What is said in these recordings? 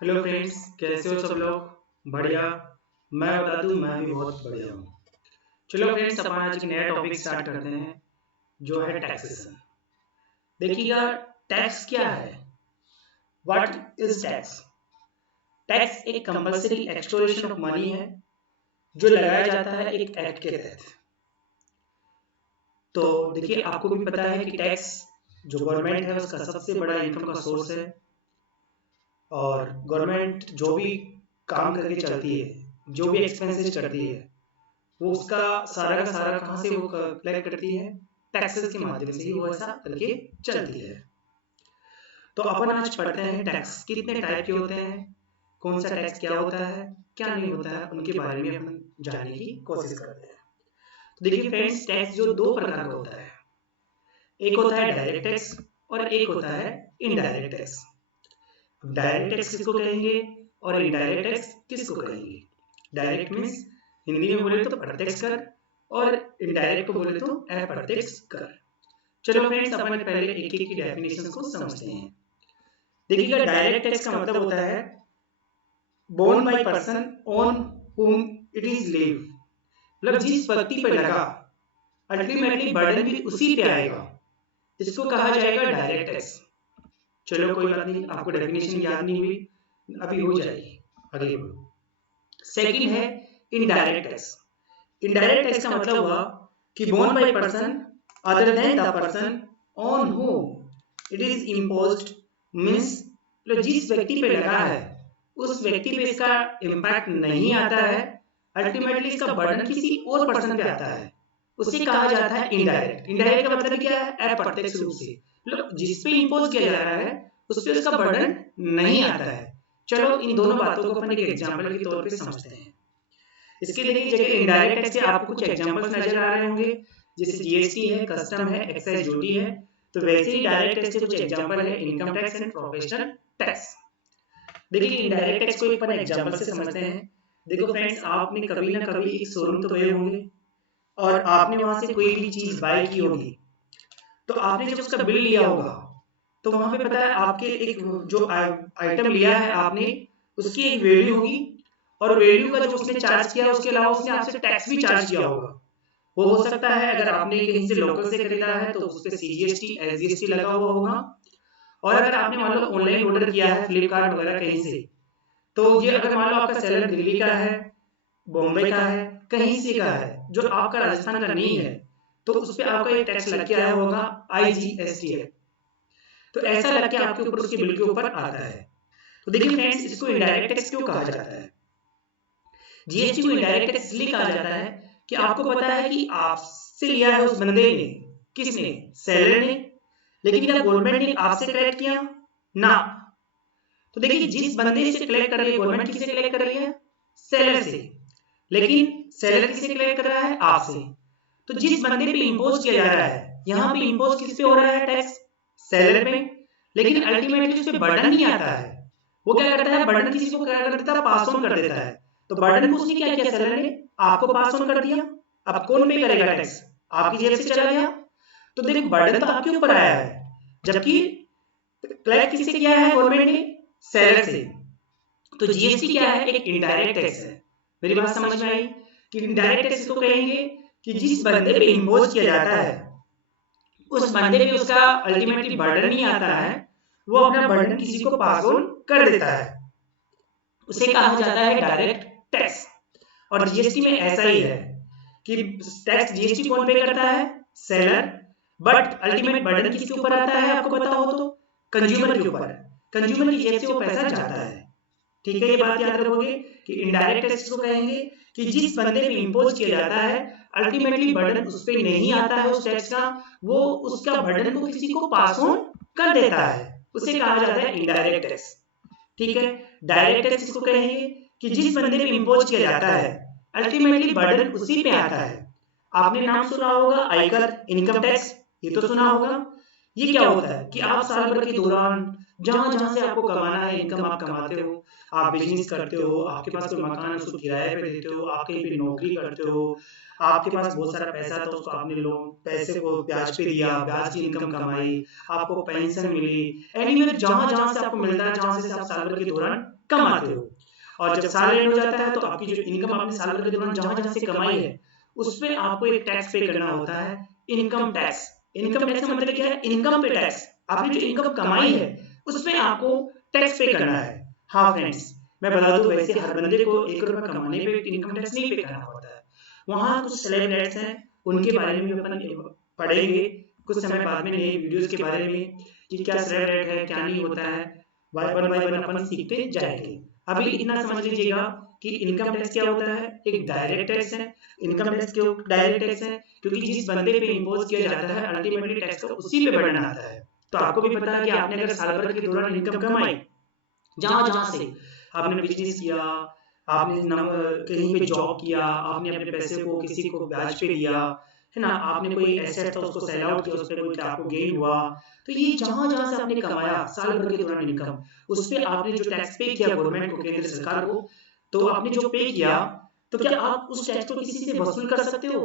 Hello friends, कैसे हो सब लोग? बढ़िया। मैं बता दूं, मैं भी बहुत बढ़िया हूँ। चलो फ्रेंड्स, अपन आज एक नया टॉपिक स्टार्ट करते हैं, जो है टैक्सेशन। देखिएगा, टैक्स क्या है? What is tax? टैक्स एक कंपल्सरी एक्सप्लोरेशन ऑफ मनी है, जो लगाया जाता है एक एक्ट के तहत। तो देखिए, आपको भी पता है कि टैक्स जो गवर्नमेंट है उसका सबसे बड़ा इनकम का सोर्स है। और गवर्नमेंट जो भी काम करके चलती है, जो भी एक्सपेंसेस करती है, वो उसका सारा का सारा कहाँ से वो कलेक्ट करती है? टैक्सेस के माध्यम से ही वो ऐसा करके चलती है। तो अपन आज पढ़ते हैं टैक्स कितने टाइप के होते हैं, कौन सा टैक्स क्या होता है, क्या नहीं होता है, उनके बारे में अपन जानने की कोशिश करते हैं। तो देखिए फ्रेंड्स, टैक्स जो दो प्रकार का होता है, एक होता है डायरेक्ट टैक्स और एक होता है इनडायरेक्ट टैक्स। डायरेक्ट टैक्स किसको कहेंगे और इनडायरेक्ट टैक्स किसको कहेंगे? डायरेक्ट मीन्स हिंदी में बोले तो प्रत्यक्ष कर, और इनडायरेक्ट को बोले तो अप्रत्यक्ष कर। चलो फ्रेंड्स, अपन पहले एक एक की डेफिनेशन को समझते हैं। देखिएगा, डायरेक्ट टैक्स का मतलब होता है born by person on whom it is leave. मतलब जिस व्यक्ति पर लगा, अल्टीमेटली बर्डन भी उसी पे आएगा, इसको कहा जाएगा डायरेक्ट टैक्स। चलो कोई बात नहीं, आपको डेफिनेशन याद नहीं हुई, अभी हो जाएगी, आगे बढ़ो। सेकंड है इनडायरेक्ट टैक्स। इनडायरेक्ट टैक्स का मतलब हुआ कि born by person other than the person on whom it is imposed, means जिस व्यक्ति पे लगा है उस व्यक्ति पे इसका इम्पैक्ट नहीं आता है, अल्टीमेटली इसका बर्डन किसी और पर्सन पे आता है, उसे कहा जाता है इनडायरेक्ट। इनडायरेक्ट का मतलब क्या है? अप्रत्यक्ष रूप से, मतलब जिस पे इम्पोज किया जा रहा है उस पे उसका बर्डन नहीं आता है। चलो इन दोनों बातों को अपन एक एग्जांपल के तौर पे समझते हैं। इसके देखिए जगह इनडायरेक्ट टैक्स के आपको कुछ एग्जांपल्स नजर आ रहे होंगे, जैसे जीएसटी है, कस्टम है, एक्साइज ड्यूटी है। तो वैसे ही डायरेक्ट टैक्स के कुछ एग्जांपल है, income tax and professional tax. देखिए इंडायरेक्ट टैक्स को अपन एग्जांपल से समझते हैं। देखो फ्रेंड्स, आपने कभी ना कभी एक शोरूम तो गए होंगे और आपने वहां से कोई भी चीज बाय की होगी। तो आपने जब उसका बिल लिया होगा, तो वहां पे पता है आपके एक जो आइटम लिया है आपने, उसकी एक वैल्यू होगी, और वैल्यू का जो उसने चार्ज किया उसके अलावा उसने आपसे टैक्स भी चार्ज किया होगा। वो हो सकता है अगर आपने कहीं से लोकल से खरीदा है तो उस पर सीजीएसटी एसजीएसटी लगा हुआ होगा, और अगर आपने मान लो ऑनलाइन ऑर्डर किया है फ्लिपकार्ट वगैरह कहीं से, तो ये अगर मान लो आपका सेलर दिल्ली का है, बॉम्बे का है, कहीं से का है, जो आपका राजस्थान का नहीं है, तो उस पर आपका एक टैक्स लग के आया होगा, आईजीएसटी है। तो ऐसा लग के आपके ऊपर उसके बिल के ऊपर आता है। तो देखिए फ्रेंड्स, इसको इनडायरेक्ट टैक्स क्यों कहा जाता है? जीएसटी को इनडायरेक्ट टैक्स इसलिए कहा जाता है कि आपको पता है कि आपसे लिया है उस बंदे ने, किसने? सेलर ने। लेकिन क्या गवर्नमेंट ने आपसे कलेक्ट किया? ना। तो देखिए, जिस बंदे से कलेक्ट कर रही है गवर्नमेंट, किससे कलेक्ट कर रही है? सेलर से। लेकिन सेलर किससे कलेक्ट कर रहा है? आपसे। तो जिस बंदे पे इंपोज किया जा रहा है, यहाँ पे इंपोज किस पे हो रहा है टैक्स? सेलर पे। लेकिन अल्टीमेटली उस पे बर्डन नहीं आता है। वो क्या करता है? बर्डन किसी को क्या कर देता है? पास ऑन कर देता है। तो बर्डन को उसने क्या किया? सेलर ने आपको पास ऑन कर दिया। अब कौन पे करेगा टैक्स? आपकी जेब से चला गया। तो देखो, बर्डन तो आपके ऊपर आया है, जबकि कलेक्ट किससे किया है गवर्नमेंट ने? सेलर से। तो जीएसटी क्या है? एक इनडायरेक्ट टैक्स है। मेरी बात समझ में आई कि इनडायरेक्ट टैक्स को कहेंगे कि जिस बंदे पे इंपोज किया जाता है उस बंदे पे उसका अल्टीमेटली बर्डन नहीं आता है, वो अपना बर्डन किसी को पास ऑन कर देता है, उसे कहा जाता है डायरेक्ट टैक्स। और जीएसटी में ऐसा ही है कि टैक्स जीएसटी कौन पे करता है? सेलर। बट अल्टीमेट बर्डन किसके ऊपर आता है आपको पता हो तो? कंज्यूमर के ऊपर। कंज्यूमर की जेब से वो पैसा जाता है। ठीक है, ये बात याद रखोगे कि इनडायरेक्ट टैक्स को कहेंगे कि जिस बंदे पे इंपोज किया जाता है, अल्टीमेटली बर्डन उस पे नहीं आता है उस टैक्स का, वो उसका बर्डन को किसी को पास ऑन कर देता है, उसे कहा जाता है इनडायरेक्ट टैक्स। ठीक है। डायरेक्ट टैक्स को कहेंगे कि जिस बंदे पे इंपोज किया जाता है, अल्टीमेटली बर्डन उसी पे आता है। आपने नाम सुना होगा आयकर, इनकम टैक्स, ये तो सुना होगा। ये क्या होता है कि आप साल भर के दौरान जहां जहां से आपको कमाना है, इनकम आप कमाते हो, आप बिजनेस करते हो, आपके पास कोई मकान है उसको किराए पे देते हो, आप कहीं पे नौकरी करते हो, आपके पास बहुत सारा पैसा था उसको आपने लोन पैसे को ब्याज पे दिया, ब्याज की इनकम कमाई, आपको पेंशन मिली, एनीवेयर जहां जहां से आपको मिलता है, जहां से आप साल भर के दौरान कमाते हो, और जब साल एंड हो जाता है तो आपकी जो इनकम आपने साल भर के दौरान जहां जहां से कमाई है उस पर आपको एक टैक्स पे करना होता है, इनकम टैक्स। इनकम टैक्स का मतलब क्या है? इनकम पे टैक्स। आपने जो इनकम कमाई है उसमें आपको टैक्स पे करना है। हाँ फ्रेंड्स, मैं बता दूं वैसे हर बंदे को 1 रुपया कमाने पे इनकम टैक्स नहीं पे करना होता है। वहाँ कुछ स्लैब रेट्स हैं, उनके बारे में भी अपन पढ़ेंगे कुछ समय बाद में नए वीडियोस के बारे में कि क्या स्लैब रेट है, क्या नहीं होता है, वन बाय वन अपन सीखते जाएंगे। अभी इतना समझ लीजिएगा कि इनकम टैक्स क्या होता है। एक डायरेक्ट टैक्स है। इनकम टैक्स क्यों डायरेक्ट टैक्स है? क्योंकि जिस बंदे पे इम्पोज किया जाता है अल्टीमेटली टैक्स तो उसी पे बर्डन आता है। तो आपको भी पता है कि आपने अगर साल भर के दौरान इनकम कमाई, जहां जहां से आपने बिजनेस किया, आपने कहीं पे जॉब किया, आपने अपने पैसे को किसी को ब्याज पे दिया, है ना, आपने कोई एसेट था उसको सेल आउट किया, उस पर कोई आपको गेन हुआ, तो ये जहां जहां से आपने कमाया साल भर के दौरान इनकम, उस पर आपने जो टैक्स पे किया गवर्नमेंट को, केंद्र सरकार को, तो आपने जो पे किया, तो क्या आप उस टैक्स को किसी से वसूल कर सकते हो?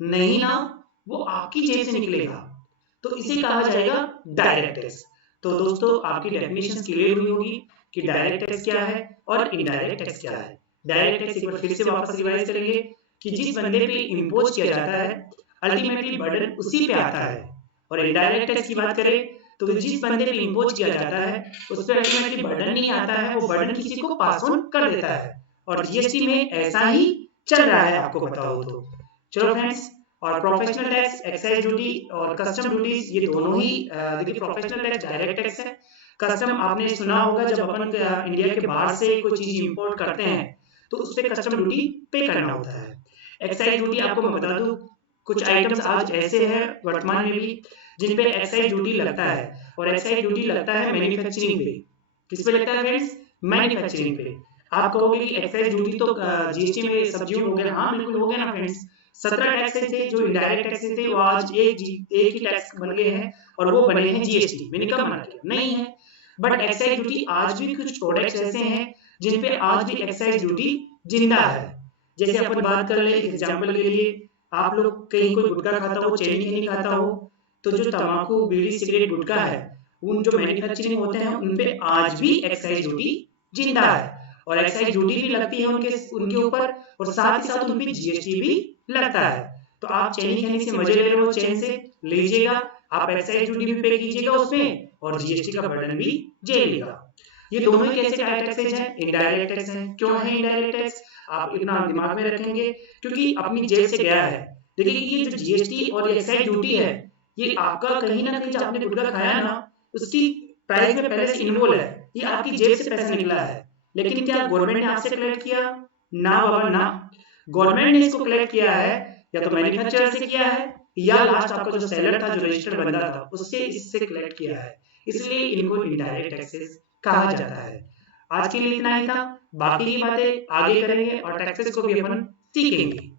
नहीं ना, वो आपकी जेब से निकलेगा। तो इसे कहा जाएगा डायरेक्ट टैक्स। तो दोस्तों आपकी डेफिनेशन क्लियर हुई होगी कि डायरेक्ट टैक्स क्या है और इनडायरेक्ट टैक्स क्या है। डायरेक्ट टैक्स एक बार फिर से वापस रिवाइज करेंगे कि जिस बंदे पे इम्पोज किया जाता है अल्टीमेटली बर्डन उसी पे आता है। और इनडायरेक्ट टैक्स की बात करें तो जिस बंदे पे इम्पोज किया जाता है उस पर अल्टीमेटली बर्डन नहीं आता है, वो बर्डन किसी को पास ऑन कर देता है। और जीएसटी में ऐसा ही चल रहा है, आपको पता हो तो। चलो फ्रेंड्स, और प्रोफेशनल टैक्स, एक्साइज ड्यूटी और कस्टम ड्यूटीज, ये दोनों ही देखिए प्रोफेशनल टैक्स डायरेक्ट टैक्स है। कस्टम आपने सुना होगा जब अपन इंडिया के बाहर से कोई चीज इंपोर्ट करते हैं तो उस पर कस्टम ड्यूटी पे करना होता है। एक्साइज ड्यूटी आपको मैं बता दूं, कुछ आइटम्स आज ऐसे हैं वर्तमान में भी जिन पे एक्साइज ड्यूटी लगता है, और एक्साइज ड्यूटी लगता है मैन्युफैक्चरिंग पे। किस पे लगता है फ्रेंड्स? मैन्युफैक्चरिंग पे। आप कहोगे कि एक्साइज ड्यूटी तो जीएसटी में सब्जियों हो गया, हाँ बिल्कुल हो गया ना फ्रेंड्स। 17 टैक्सेस थे जो इनडायरेक्ट टैक्सेस थे, वो आज एक ही टैक्स बन गए हैं और वो बने हैं जीएसटी। मैंने कब मना किया? नहीं है। बट एक्साइज ड्यूटी आज भी कुछ प्रोडक्ट्स ऐसे हैं जिन पे आज भी एक्साइज ड्यूटी जिंदा है। जैसे अपन बात कर ले एग्जांपल के लिए, आप लोग कहीं कोई गुटखा खाता हो, चैनी नहीं खाता हो, तो जो तंबाकू, बीड़ी, सिगरेट, गुटखा है, उन जो मैन्युफैक्चरिंग होते हैं उन पे आज भी एक्साइज ड्यूटी जिंदा है, और एक्साइज ड्यूटी भी लगती है उनके उनके ऊपर, और साथ ही साथ उन पे जीएसटी भी लगता है। तो आप चैनी खाने से मजे ले रहे हो, चैन से लीजिएगा, आप एक्साइज ड्यूटी भी पे कीजिएगा उसमें और जीएसटी का बर्डन भी झेलिएगा। ये दोनों ही कैसे टैक्सेज हैं? इनडायरेक्ट टैक्स हैं। क्यों है इनडायरेक्ट टैक्स? आप इतना दिमाग में रखेंगे क्योंकि अपनी जेब से गया है। देखिए ये जो जीएसटी और एक्साइज ड्यूटी है, ये आपका कहीं ना कहीं जो आपने गुटखा खाया ना उसकी प्राइस में पहले से इन्वॉल्व है, ये आपकी जेब से पैसा निकला है। लेकिन क्या गवर्नमेंट ने आपसे कलेक्ट किया? ना बाबा ना। गवर्नमेंट ने इसको कलेक्ट किया है या तो मैन्युफैक्चरर से किया है या लास्ट आपका जो सेलर था, जो रजिस्टर्ड बंदा था, उससे इससे कलेक्ट किया है। इसलिए इनको इनडायरेक्ट टैक्सेस कहा जाता है। आज के लिए इतना ही था, बाकी की बातें आगे करेंगे और टैक्सेस को भी अपन सीखेंगे।